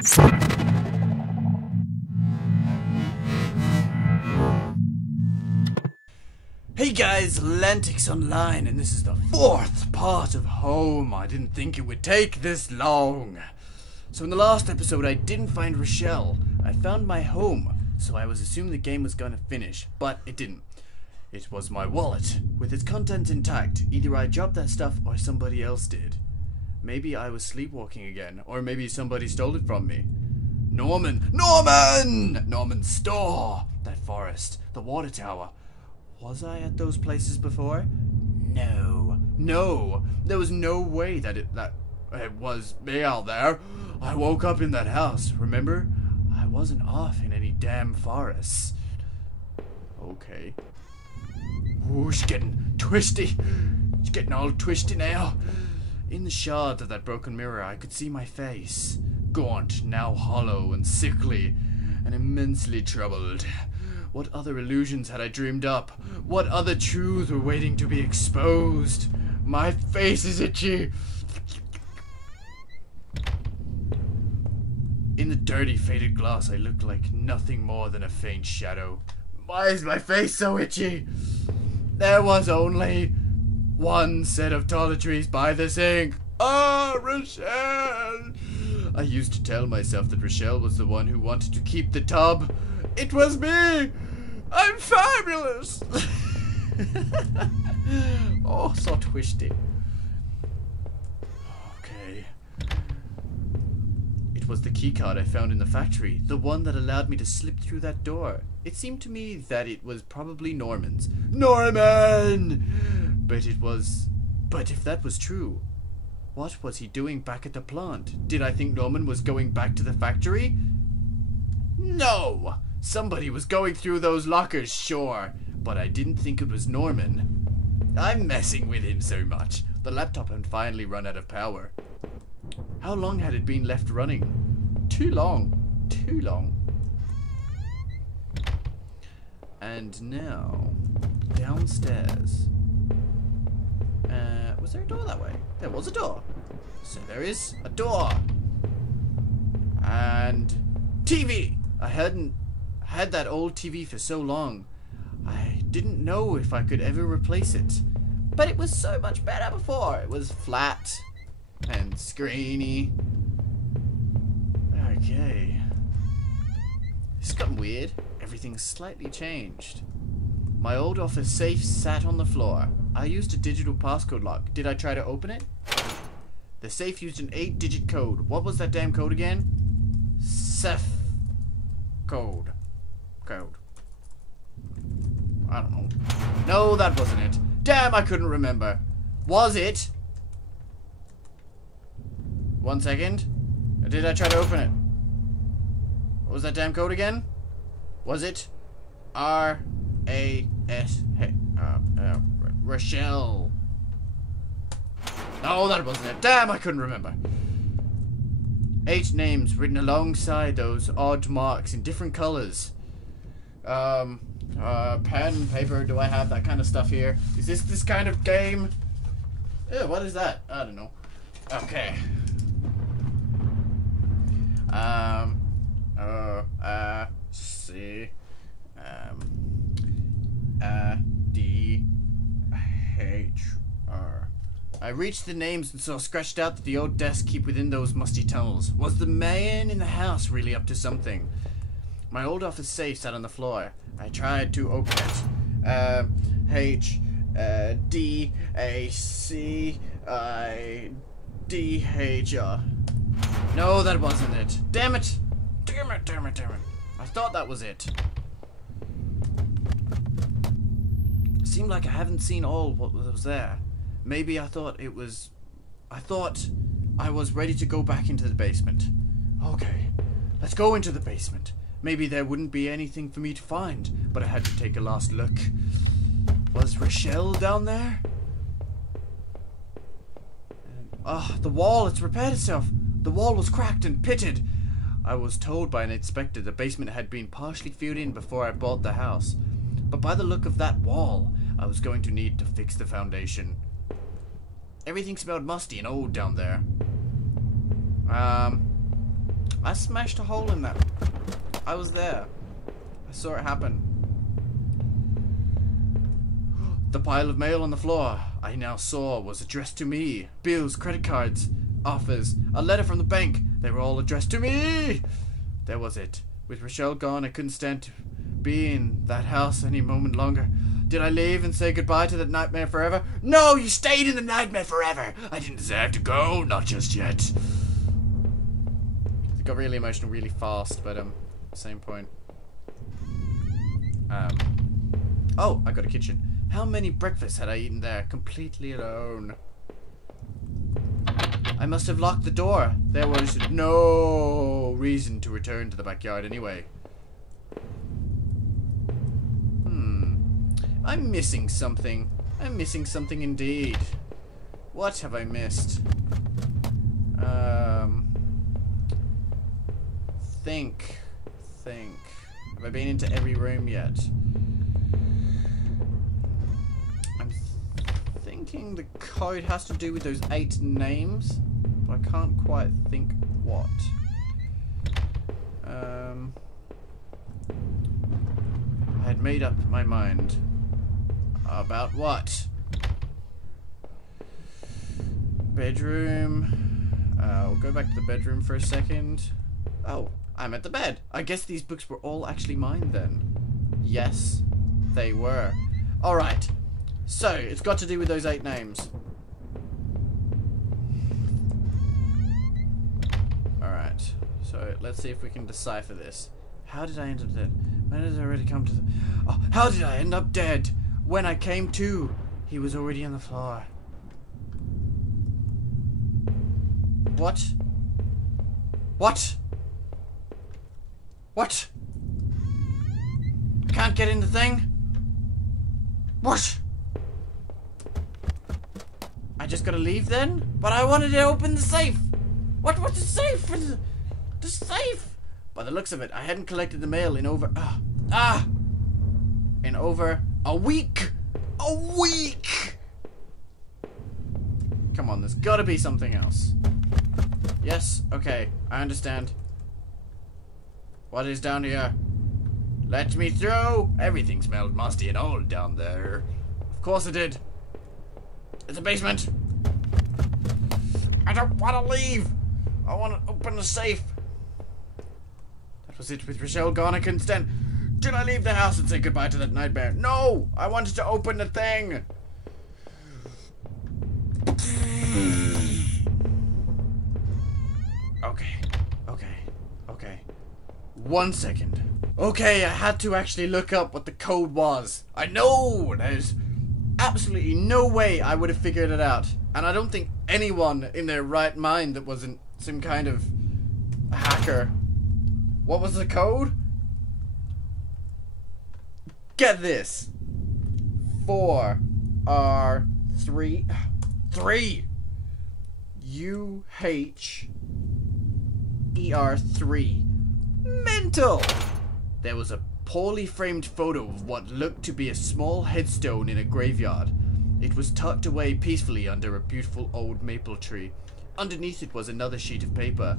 Hey guys, Lantix Online, and this is the 4th part of Home. I didn't think it would take this long. So in the last episode I didn't find Rochelle. I found my home, so I was assuming the game was gonna finish, but it didn't. It was my wallet, with its contents intact. Either I dropped that stuff or somebody else did. Maybe I was sleepwalking again, or maybe somebody stole it from me. Norman! Norman's store! That forest, the water tower. Was I at those places before? No. There was no way that it was me out there. I woke up in that house, remember? I wasn't off in any damn forests. Okay. Ooh, she's getting twisty. She's getting all twisty now. In the shard of that broken mirror, I could see my face. Gaunt, now hollow and sickly, and immensely troubled. What other illusions had I dreamed up? What other truths were waiting to be exposed? My face is itchy. In the dirty, faded glass, I looked like nothing more than a faint shadow. Why is my face so itchy? There was only one set of toiletries by the sink. Oh, Rochelle! I used to tell myself that Rochelle was the one who wanted to keep the tub. It was me! I'm fabulous! Oh, so twisty. Okay. It was the keycard I found in the factory, the one that allowed me to slip through that door. It seemed to me that it was probably Norman's. Norman! But if that was true, what was he doing back at the plant? Did I think Norman was going back to the factory? No! Somebody was going through those lockers, sure, but I didn't think it was Norman. I'm messing with him so much. The laptop had finally run out of power. How long had it been left running? Too long. And now, downstairs. Was there a door that way? There was a door. So there is a door. And TV. I hadn't had that old TV for so long. I didn't know if I could ever replace it. But it was so much better before. It was flat and screeny. Okay. It's gotten weird. Everything's slightly changed. My old office safe sat on the floor. I used a digital passcode lock. Did I try to open it? The safe used an 8-digit code. What was that damn code again? Code. I don't know. No, that wasn't it. Damn, I couldn't remember. Was it? 1 second. Did I try to open it? What was that damn code again? Was it R-A-S... Rochelle. No, that wasn't it. Damn, I couldn't remember. 8 names written alongside those odd marks in different colors. Pen, paper, do I have that kind of stuff here? Is this kind of game? Ew, what is that? I don't know. Okay. C, D, H, R. I reached the names and saw scratched out that the old desk keep within those musty tunnels. Was the man in the house really up to something? My old office safe sat on the floor. I tried to open it. H, D, A, C, I, D, H, R. No, that wasn't it. Damn it! Damn it. I thought that was it. Seemed like I haven't seen all what was there. Maybe I thought I was ready to go back into the basement. Okay, let's go into the basement. Maybe there wouldn't be anything for me to find, but I had to take a last look. Was Rochelle down there? The wall, it's repaired itself. The wall was cracked and pitted. I was told by an inspector the basement had been partially filled in before I bought the house. But by the look of that wall, I was going to need to fix the foundation. Everything smelled musty and old down there. I smashed a hole in that. I was there. I saw it happen. The pile of mail on the floor I now saw was addressed to me. Bills, credit cards, offers, a letter from the bank. They were all addressed to me. There was it. With Rochelle gone, I couldn't stand to be in that house any moment longer. Did I leave and say goodbye to that nightmare forever? No, you stayed in the nightmare forever. I didn't deserve to go, not just yet. It got really emotional really fast, but same point. Oh, I got a kitchen. How many breakfasts had I eaten there, completely alone? I must have locked the door. There was no reason to return to the backyard anyway. I'm missing something. I'm missing something indeed. What have I missed? Think. Have I been into every room yet? I'm thinking the code has to do with those 8 names, but I can't quite think what. I had made up my mind. About what? Bedroom. We'll go back to the bedroom for a second. Oh, I'm at the bed. I guess these books were all actually mine then. Yes, they were. Alright. So, it's got to do with those 8 names. Alright. So, let's see if we can decipher this. How did I end up dead? When did I already come to the... Oh, how did I end up dead? When I came to, he was already on the floor. What? What? What? I can't get in the thing? What? I just gotta leave then? But I wanted to open the safe. What's the safe? The safe? By the looks of it, I hadn't collected the mail in over... in over... a week! A week! Come on, there's gotta be something else. Yes, okay, I understand. What is down here? Let me through! Everything smelled musty and old down there. Of course it did. It's a basement. I don't want to leave. I want to open the safe. That was it with Rochelle gone. I couldn't stand... Did I leave the house and say goodbye to that nightmare? No! I wanted to open the thing! Okay. 1 second. Okay, I had to actually look up what the code was. I know! There's absolutely no way I would have figured it out. And I don't think anyone in their right mind that wasn't some kind of hacker. What was the code? Get this. 4R3 UHER3. Mental! There was a poorly framed photo of what looked to be a small headstone in a graveyard. It was tucked away peacefully under a beautiful old maple tree. Underneath it was another sheet of paper.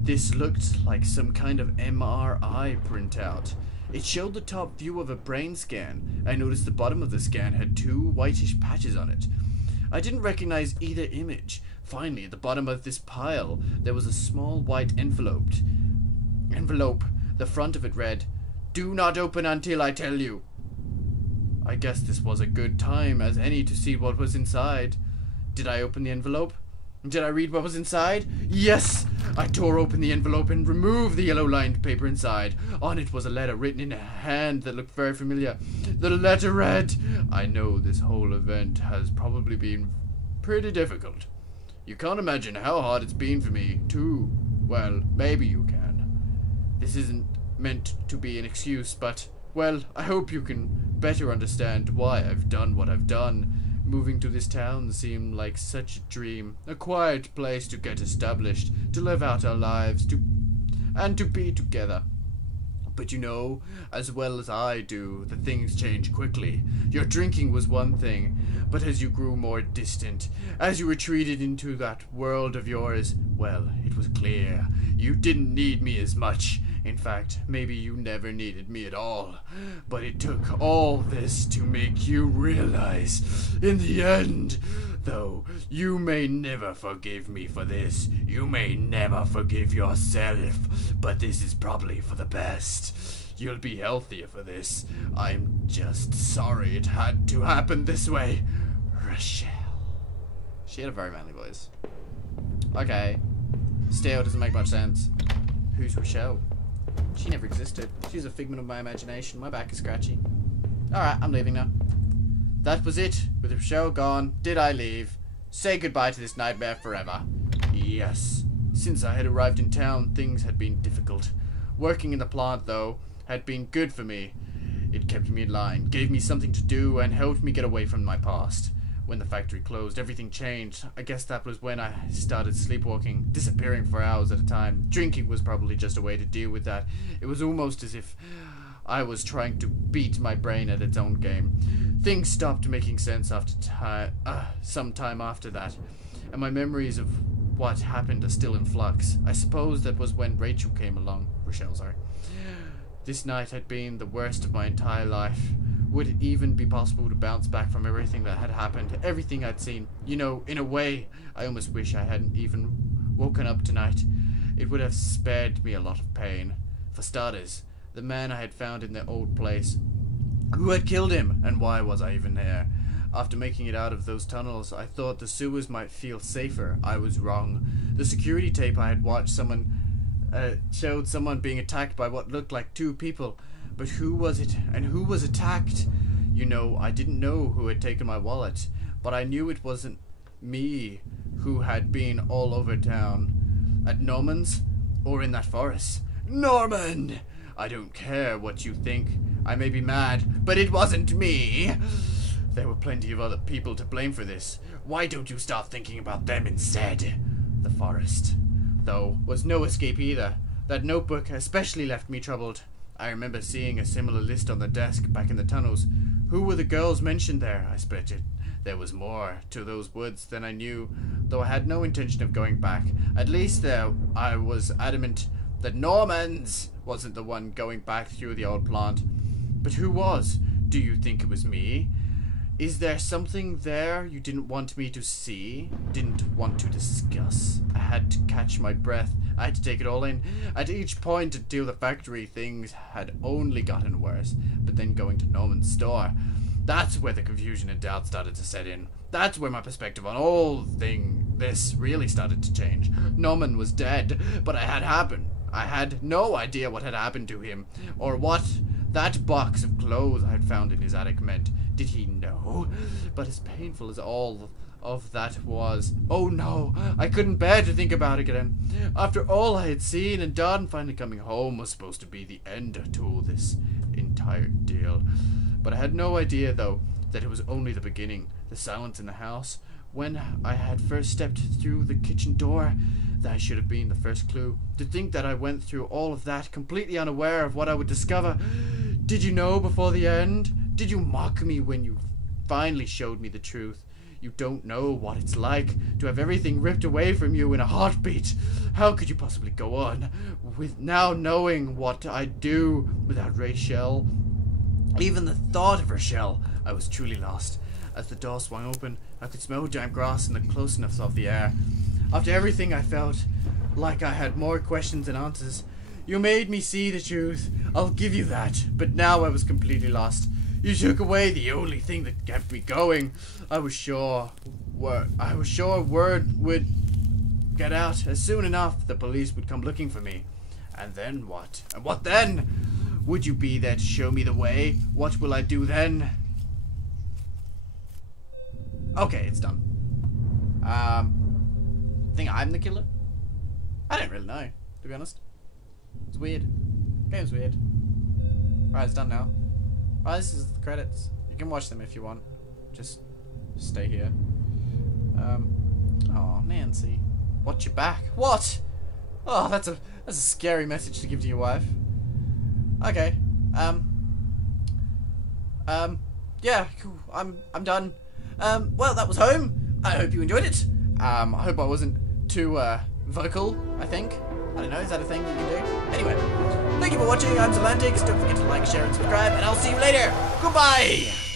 This looked like some kind of MRI printout. It showed the top view of a brain scan. I noticed the bottom of the scan had 2 whitish patches on it. I didn't recognize either image. Finally, at the bottom of this pile, there was a small white envelope. The front of it read, "Do not open until I tell you." I guess this was a good time as any to see what was inside. Did I open the envelope? Did I read what was inside? Yes! I tore open the envelope and removed the yellow-lined paper inside. On it was a letter written in a hand that looked very familiar. The letter read, "I know this whole event has probably been pretty difficult. You can't imagine how hard it's been for me, too. Well, maybe you can. This isn't meant to be an excuse, but, well, I hope you can better understand why I've done what I've done. Moving to this town seemed like such a dream, a quiet place to get established, to live out our lives, and to be together. But you know, as well as I do, that things change quickly. Your drinking was one thing, but as you grew more distant, as you retreated into that world of yours, well, it was clear you didn't need me as much. In fact, maybe you never needed me at all. But it took all this to make you realize, in the end, though you may never forgive me for this, you may never forgive yourself, but this is probably for the best. You'll be healthier for this. I'm just sorry it had to happen this way. Rochelle. She had a very manly voice. Okay. Still doesn't make much sense. Who's Rochelle? She never existed. She's a figment of my imagination. My back is scratchy. Alright, I'm leaving now. That was it. With Rochelle gone, did I leave? Say goodbye to this nightmare forever. Yes. Since I had arrived in town, things had been difficult. Working in the plant, though, had been good for me. It kept me in line, gave me something to do, and helped me get away from my past. When the factory closed, everything changed. I guess that was when I started sleepwalking, disappearing for hours at a time. Drinking was probably just a way to deal with that. It was almost as if I was trying to beat my brain at its own game. Things stopped making sense after some time after that, and my memories of what happened are still in flux. I suppose that was when Rachel came along. Rochelle, sorry. This night had been the worst of my entire life. Would it even be possible to bounce back from everything that had happened, everything I'd seen? You know, in a way, I almost wish I hadn't even woken up tonight. It would have spared me a lot of pain. For starters, the man I had found in the old place. Who had killed him, and why was I even there? After making it out of those tunnels, I thought the sewers might feel safer. I was wrong. The security tape I had watched showed someone being attacked by what looked like two people. But who was it, and who was attacked? You know, I didn't know who had taken my wallet, but I knew it wasn't me who had been all over town. At Norman's, or in that forest. Norman! I don't care what you think. I may be mad, but it wasn't me. There were plenty of other people to blame for this. Why don't you start thinking about them instead? The forest, though, was no escape either. That notebook especially left me troubled. I remember seeing a similar list on the desk back in the tunnels. Who were the girls mentioned there? I expected there was more to those woods than I knew, though I had no intention of going back. At least I was adamant that Norman's wasn't the one going back through the old plant. But who was? Do you think it was me? Is there something there you didn't want me to see? Didn't want to discuss? I had to catch my breath. I had to take it all in. At each point until the factory, things had only gotten worse. But then going to Norman's store, that's where the confusion and doubt started to set in. That's where my perspective on this really started to change. Norman was dead, but it had happened. I had no idea what had happened to him, or what that box of clothes I had found in his attic meant. Did he know? But as painful as all of that was, oh no, I couldn't bear to think about it again. After all I had seen and done, finally coming home was supposed to be the end to all this entire deal. But I had no idea, though, that it was only the beginning. The silence in the house, when I had first stepped through the kitchen door, that should have been the first clue. To think that I went through all of that completely unaware of what I would discover. Did you know before the end? Did you mock me when you finally showed me the truth? You don't know what it's like to have everything ripped away from you in a heartbeat. How could you possibly go on with now knowing what I'd do without Rochelle? Even the thought of Rochelle, I was truly lost. As the door swung open, I could smell giant grass and the closeness of the air. After everything, I felt like I had more questions than answers. You made me see the truth, I'll give you that, but now I was completely lost. You took away the only thing that kept me going. I was sure word would get out. As soon enough, the police would come looking for me. And then what? And what then? Would you be there to show me the way? What will I do then? Okay, it's done. Think I'm the killer? I don't really know, to be honest. It's weird. Game's weird. Right, it's done now. Right, this is the credits. You can watch them if you want. Just stay here. Oh, Nancy. Watch your back. What? Oh, that's a scary message to give to your wife. Okay. Yeah, cool. I'm done. Well, that was home. I hope you enjoyed it. I hope I wasn't too, vocal, I think. I don't know, is that a thing you can do? Anyway, thank you for watching. I'm Zalantix. Don't forget to like, share, and subscribe, and I'll see you later. Goodbye!